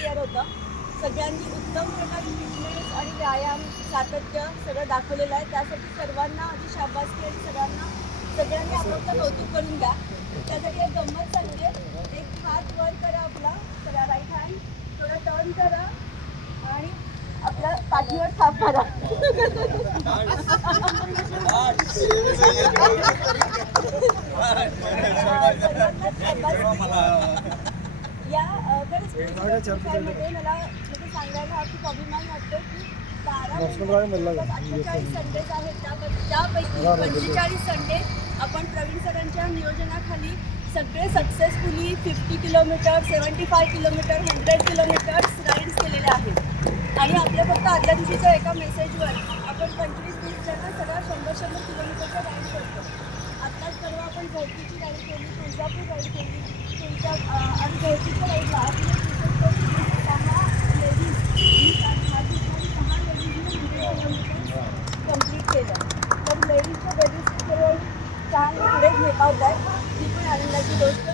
Clear होतं. सगळ्यांनी उत्तम प्रकारे फिटनेस आणि व्यायाम सातत्य सगळं दाखवलेलं आहे. त्यासाठी सर्वांना आधी शाबासकी आणि सगळ्यांनी आपलं कौतुक करून द्या. त्यासाठी एक गंमत सांगते. एक हात वर करा आपला, करा राईट हँड, थोडं टर्न करा आणि आपल्या पाठीवर थाप मारा. या मध्ये मला सांगायला हा खूप अभिमान वाटतो की 48 संडेज आहेत, त्यापैकी 45 संडे आपण प्रवीण सरांच्या नियोजनाखाली सगळे successfully 50 kilometre, 75 kilometre, 100 kilometres rides केलेले आहेत. आणि आपल्या फक्त आदल्या दिवशीच्या एका मेसेजवर आपण 25-30 जण सगळा 100 किलोमीटरचा राईड करतो. आत्ताच परवा आपण घोटीची राईड केली, तुळजापूर राईड केली, आणि घोटीच्या राईडला 6 लेडीज कंप्लीट केलं. तर लेडीजच्या बेबीजकडे छान पुढे घेत आहेत, ही पण आनंदाची गोष्ट.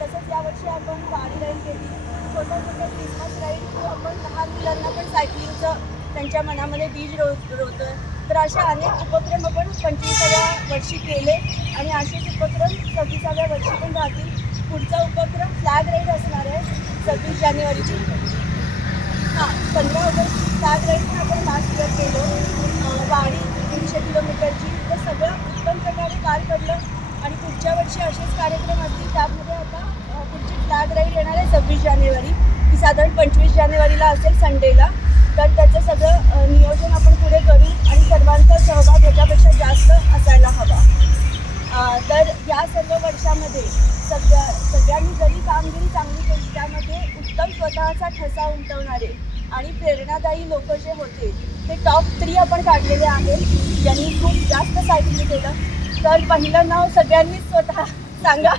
तसंच यावर्षी आपण गाडी राईड केली, छोट्या क्रिसमस राईड आपण लहान मुलांना पण सायकलिंगचं त्यांच्या मनामध्ये बीज रोवतोय. तर अशा अनेक उपक्रम आपण 25व्या वर्षी केले आणि असेच उपक्रम 26व्या वर्षी पण राहतील. पुढचा उपक्रम फ्लॅग राईड असणार आहे 26 जानेवारीची. 15 ऑगस्ट फ्लॅग राईड पण आपण लास्ट इयर केलो, गाडी 300 किलोमीटरची. तर सगळं उत्तम प्रकारे पार पडलं आणि पुढच्या वर्षी असेच कार्यक्रम असतील. त्यामध्ये आता पुढची फ्लॅग राईड येणार आहे 26 जानेवारी, ती साधारण 25 जानेवारीला असेल संडेला. तर त्याचं सगळं नियोजन आपण पुढे करू आणि सर्वांचा सहभाग ह्याच्यापेक्षा जास्त असायला हवा. तर या सर्व वर्षामध्ये सगळ्यांनी जरी कामगिरी चांगली केली, त्यामध्ये उत्तम स्वतःचा ठसा उमटवणारे आणि प्रेरणादायी लोक जे होते ते टॉप 3 आपण काढलेले आहेत, ज्यांनी खूप जास्त सायकलिंग केलं. तर पहिलं नाव सगळ्यांनीच स्वतः सांगा.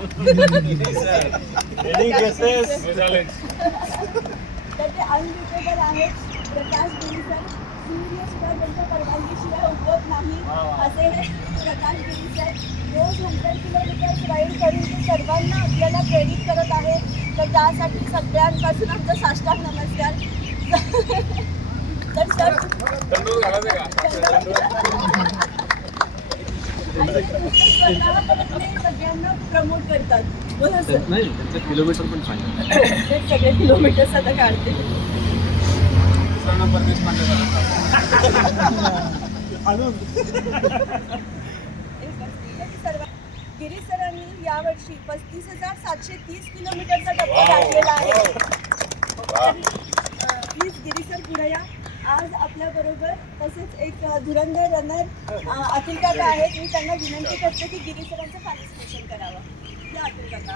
तर ते अनबिटेबल आहेत. प्रकाश गिरी सर, सूर्यसुद्धा त्यांच्या परवानगीशिवाय उगवत नाही असे हे प्रकाश गिरी सर रोज 100 किलोमीटर राईड करून ते सर्वांना आपल्याला प्रेरित करत आहेत. तर त्यासाठी सगळ्यांपासून आमचा साष्टांग नमस्कार. तर सर सगळ्यांना प्रमोट करतात. बोला सर. नाही, त्यांचं किलोमीटर पण सांगा. ते सगळे किलोमीटर्स आता काढते. गिरीश सरांनी यावर्षी 35,730 किलोमीटरचा टप्पा गाठलेला आहे. प्लीज गिरीश सर पुढे या. आज आपल्याबरोबर तसेच एक धुरंधर रनर अतुल काका आहेत. मी त्यांना विनंती करते की गिरीश सरांचं पार्टिसिपेशन करावं. या अतुल काका.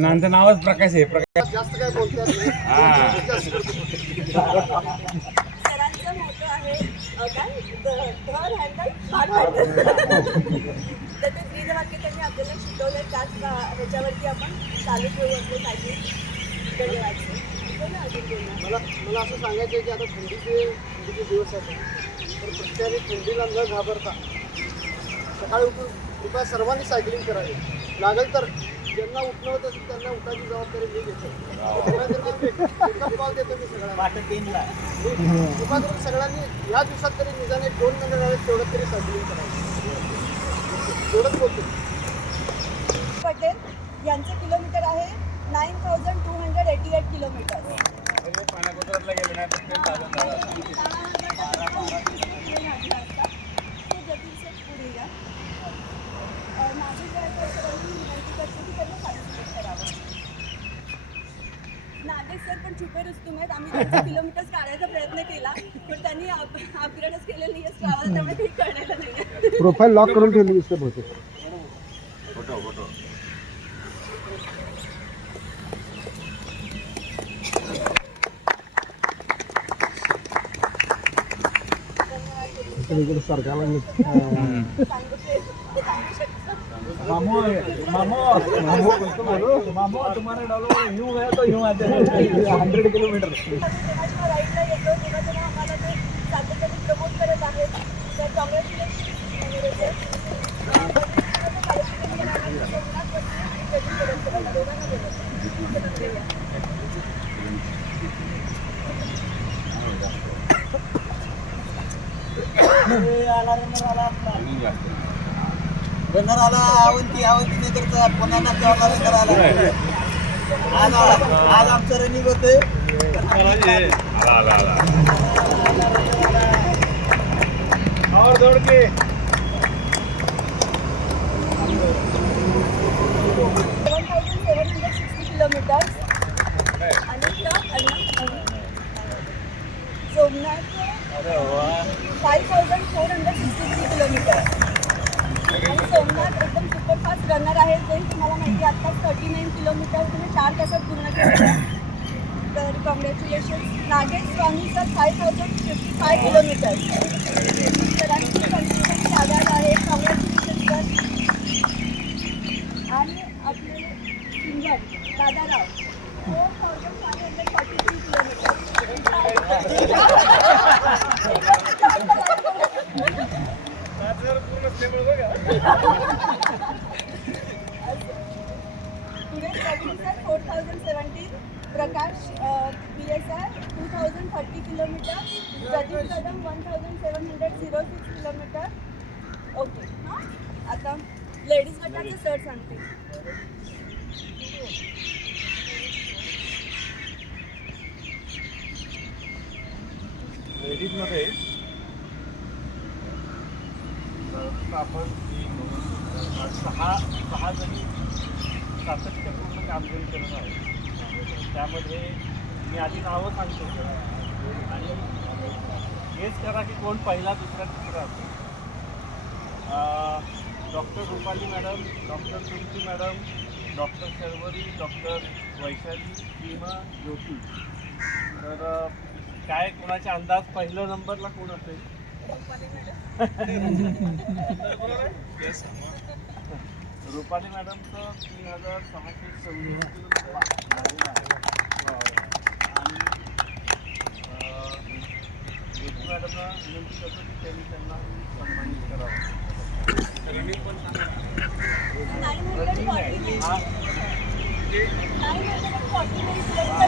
त्यांचं नावच प्रकाश आहे. प्रकाश जास्त काय बोलतात. सरांचं मोठं आहे काय घर हँडल. तर ते ब्रीदवाक्य त्यांनी आपल्याला शिकवलंय. त्याच ह्याच्यावरती आपण चालू ठेवू आपलं सायकल. मला असं सांगायचं आहे की आता थंडीचे दिवस आहेत, तर प्रत्येकाने थंडीला न घाबरता सकाळी उठून कृपया सर्वांनी सायकलिंग करावी. लागेल तर ज्यांना उठणं होतं त्यांना उठायची जबाबदारी मी घेतो. कॉल देतो मी सगळ्यांना. कृपा करून सगळ्यांनी ह्या दिवसात तरी निदान 2 महिने झाले तेवढं तरी सायकलिंग करावी. तेवढंच बोलतो. पटेल यांचं किलोमीटर आहे 9,288 किलोमीटर. नागेश सर पण छुपे रुस्तुम आहेत. आम्ही 5 किलोमीटर काढायचा प्रयत्न केला, पण त्यांनी अपग्रेडच केलेलं नाही आहे, त्यामुळे काही कळलेलं नाही. प्रोफाईल लॉक करून ठेवली दिसते बहुतेक. इकडे सरकारला सांगू सांगू शकतो. तुम्हाला डॉलर यूं गया तो यूं आते हैं 100 किलोमीटर. जेव्हा जेव्हा राईडला येतो तेव्हा तेव्हा आम्हाला ते सातत्याने प्रमोट करत आहेत. तर कॉंग्रॅच्युलेशन. रनर आला अवंती नाही करता पुन्हा रनर आला. आज आमचं रनिंग होते. और दौड़ के 1760 किलोमीटर आणि सोमनाथ 5463 किलोमीटर. आणि सोमनाथ एकदम सुपरफास्ट रनर आहे. जे तुम्हाला माहिती आहे आत्ताच 39 किलोमीटर तुम्ही 4 तासात पूर्ण केलं. तर कॉंग्रॅच्युलेशन. नागेश स्वामीचं 5055 किलोमीटर. तर आणखी कंटिन्युअसली आधार आहे. Congratulation sir. आणि आपले सिंगर दादाराव 4543 किलोमीटर. पुढे प्रवीण सर 4070. प्रकाश PSR 2030 kilometre. Pradeep Kadam 1706 kilometre. Okay हां. आता लेडीज गटाचे सर सांगते. लेडीजमध्ये आपण 6 जणी सातत्यपूर्ण कामगिरी करत आहोत. त्यामध्ये मी आधी नावं सांगतो आणि हेच करा की कोण पहिला दुसरा तिसरा असतो. डॉक्टर रुपाली मॅडम, डॉक्टर तुमची madam, doctor Sharvari, doctor Vaishali, Seema, Jyoti. तर काय कोणाचा अंदाज पहिल्या नंबरला कोण असेल? रुपाली मॅडमचं 3626 किलोमीटर आणि ज्योती मॅडमला विनंती करतो की त्यांनी त्यांना सन्मानित करावं. रनिंग पण रनिंग आहे हा.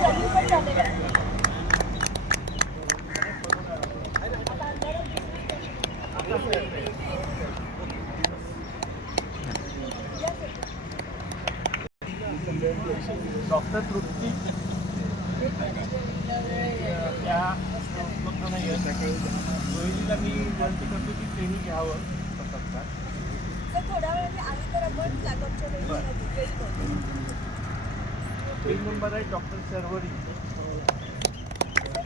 रनिंग पण झालेलं आहे. डॉक्टर तृप्ती त्या उपलब्ध नाही आहेत. रोहिणीला मी विनंती करतो की त्यांनी घ्यावं सत्कार. तर थोड्या वेळाने आली तर आपण फ्लॅगॉपच्या वेळी 3 नंबर आहे डॉक्टर शर्वरी.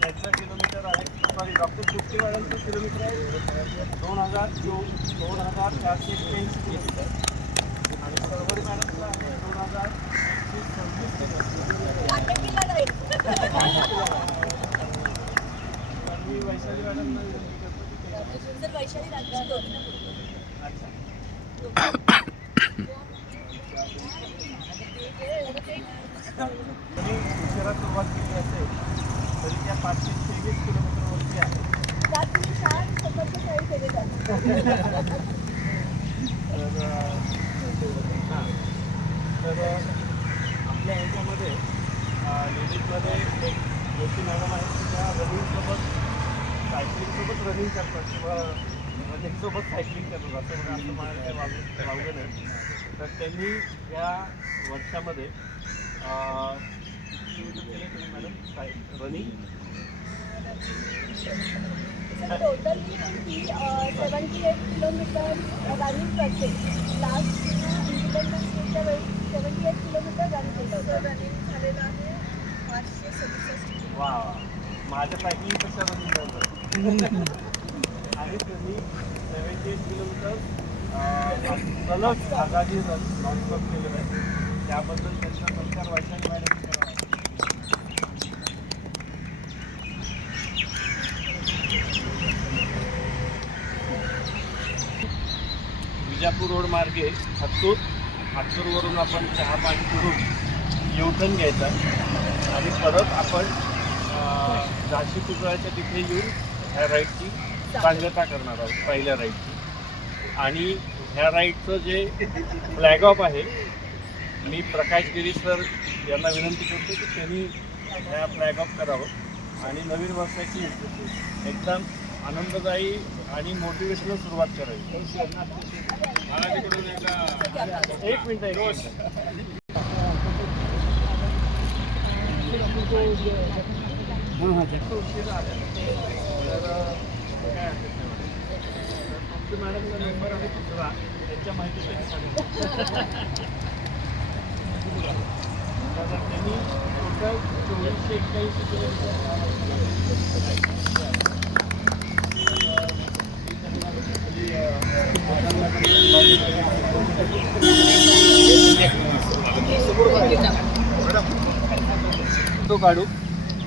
त्याचं किलोमीटर आहे सॉरी डॉक्टर तृप्ती मॅडमचं किलोमीटर आहे 2481 किलोमीटर आणि शर्वरी मॅडमचं आहे 2126 किलोमीटर. मी वैशाली मॅडमला विनंती करतो की ते जर वैशाली राजची दोघींना बोलतो. अच्छा तरी उशिरा सुरुवात केली असेल तरी त्या 523 किलोमीटरवरती आहे. त्यात तुम्ही 4 स्वतःच्या शाळेत केले जातात. तर आपल्या ह्याच्यामध्ये लेडीजमध्ये एक ज्योती मॅडम आहेत की त्या रनिंगसोबत सायकलिंगसोबत रनिंग करतात किंवा रनिंगसोबत सायकलिंग करतात असं असं मला काही वावगं नाही. तर त्यांनी या वर्षामध्ये किती केले तुम्ही मॅडम रनिंग? टोटली ती 78 किलोमीटर रनिंग करते. लास्ट इंडिपेंडन्स डेच्या वेळी 78 किलोमीटर रन केलं होतं. रनिंग झालेलं आहे 567. वा माझ्यापैकी कशा रनिंग करतात आणि तुम्ही 78 किलोमीटर सलग आघाडी नॉनस्टॉप केलेलं आहे. त्याबद्दल त्यांचा सत्कार वैशाली मॅडम करावा. विजापूर रोड मार्गे हत्तूरवरून आपण चहा पाणी करून युटर्न घ्यायचा आणि परत आपण झाशी पुतळ्याच्या तिथे येऊन ह्या राईडची सांगता करणार आहोत पहिल्या राईडची. आणि ह्या राईडचं जे फ्लॅग ऑफ आहे मी प्रकाश गिरी सर यांना विनंती करतो की त्यांनी ह्या फ्लॅग ऑफ करावं आणि नवीन वर्षाची एकदम आनंददायी आणि मोटिवेशनल सुरुवात करावी. एक मिनिट हां हां मॅडमचा नंबर आहे दुसरा त्यांच्या माहितीसाठी सांगितलं. त्यांनी टोटल 2481 तो काढू,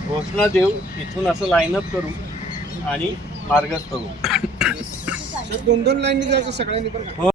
घोषणा देऊ, इथून असं लाईनअप करू आणि मार्गस्थ होऊ. दोन लाईननी जायचं सगळ्यांनी पण.